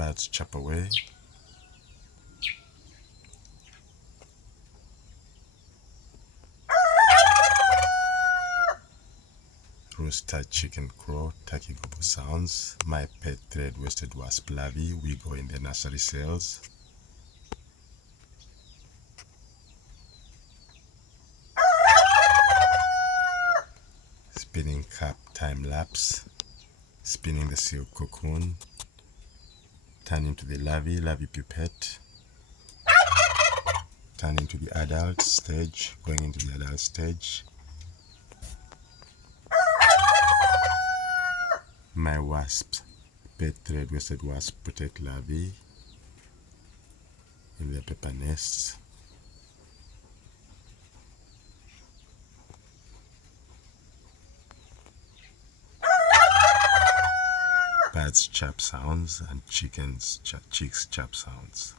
Birds chop away. Rooster, chicken, crow, turkey, gobble sounds. My pet thread-waisted wasp larvae, we go in the nursery cells. Spinning cap time lapse. Spinning the silk cocoon. Turning to the larvae pipette. Turning to the adult stage, going into the adult stage. My wasps, pet thread-waisted wasp, protect larvae in their paper nests. Birds chirp sounds and chicks chirp sounds.